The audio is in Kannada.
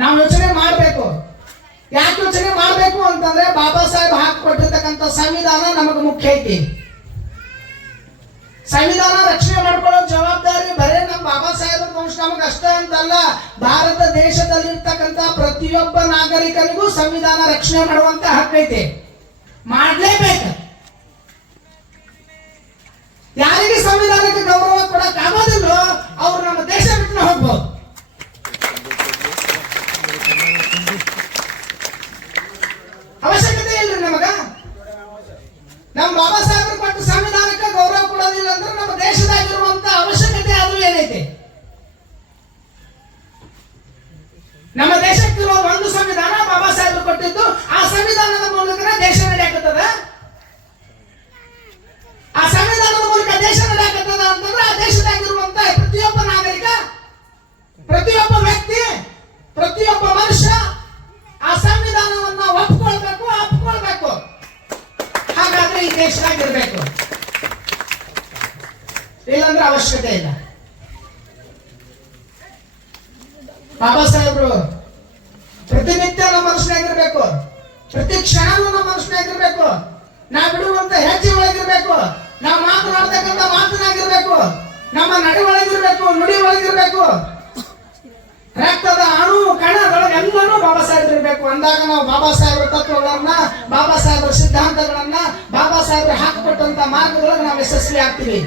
ನಾವು ಯೋಚನೆ ಮಾಡಬೇಕು. ಯಾಕೆ ಯೋಚನೆ ಮಾಡಬೇಕು ಅಂತಂದ್ರೆ ಬಾಬಾ ಸಾಹೇಬ್ ಹಾಕಿಕೊಟ್ಟಿರ್ತಕ್ಕಂಥ ಸಂವಿಧಾನ ನಮಗೆ ಮುಖ್ಯ ಐತಿ. ಸಂವಿಧಾನ ರಕ್ಷಣೆ ಮಾಡ್ಕೊಳ್ಳೋ ಜವಾಬ್ದಾರಿ ಬರೇ ನಮ್ಮ ಬಾಬಾ ಸಾಹೇಬ್ ವಂಶ ನಮಗೆ ಅಷ್ಟೇ ಅಂತಲ್ಲ, ಭಾರತ ದೇಶದಲ್ಲಿರ್ತಕ್ಕಂಥ ಪ್ರತಿಯೊಬ್ಬ ನಾಗರಿಕನಿಗೂ ಸಂವಿಧಾನ ರಕ್ಷಣೆ ಮಾಡುವಂತ ಹಕ್ಕೈತಿ. ಮಾಡ್ಲೇಬೇಕು. ನಮ್ಮ ಬಾಬಾ ಸಾಹೇಬರು ಕೊಟ್ಟ ಸಂವಿಧಾನಕ್ಕೆ ಗೌರವ ಕೊಡೋದಿಲ್ಲ ಅಂದ್ರೆ ನಮ್ಮ ದೇಶದಾಗಿರುವಂತ ಅವಶ್ಯಕತೆ ಅದು ಏನೈತೆ? ನಮ್ಮ ದೇಶಕ್ಕಿರುವ ಒಂದು ಸಂವಿಧಾನ ಬಾಬಾ ಸಾಹೇಬರು ಕೊಟ್ಟಿದ್ದು ಹಾಗಾದ್ರೆ ಈ ಇಲ್ಲಂದ್ರೆ ಅವಶ್ಯಕತೆ ಇಲ್ಲ. ಬಾಬಾ ಸಾಹೇಬ್ರು, ಪ್ರತಿನಿತ್ಯ ನಮ್ಮ ಮನುಷ್ಯನಾಗಿರ್ಬೇಕು ಪ್ರತಿ ಕ್ಷಣನೂ ನಮ್ಮ ಮನುಷ್ಯನಾಗಿರ್ಬೇಕು ನಾ ಬಿಡುವಂತ ಹೆಜ್ಜೆ ಒಳಗಿರ್ಬೇಕು. ನಾವು ಮಾತನಾಡ್ತಕ್ಕಂಥ ಮಾತನಾಗಿರ್ಬೇಕು ನಮ್ಮ ನಡೆ ಒಳಗಿರ್ಬೇಕು, ನುಡಿ ಒಳಗಿರ್ಬೇಕು. ರಕ್ತದ ಅಣು ಕಣದೊಳಗೆ ಎಲ್ಲರೂ ಬಾಬಾ ಸಾಹೇಬ್ ಇರಬೇಕು. ಅಂದಾಗ ನಾವು ಬಾಬಾ ಸಾಹೇಬ್ರ ತತ್ವಗಳನ್ನ, ಬಾಬಾ ಸಾಹೇಬ್ರ ಸಿದ್ಧಾಂತಗಳನ್ನ ಸಾಹೇಬ್ರ ಹಾಕಿಕೊಟ್ಟಂತ ಮಾರ್ಗದೊಳಗೆ ನಾವು ಯಶಸ್ವಿ ಆಗ್ತೀವಿ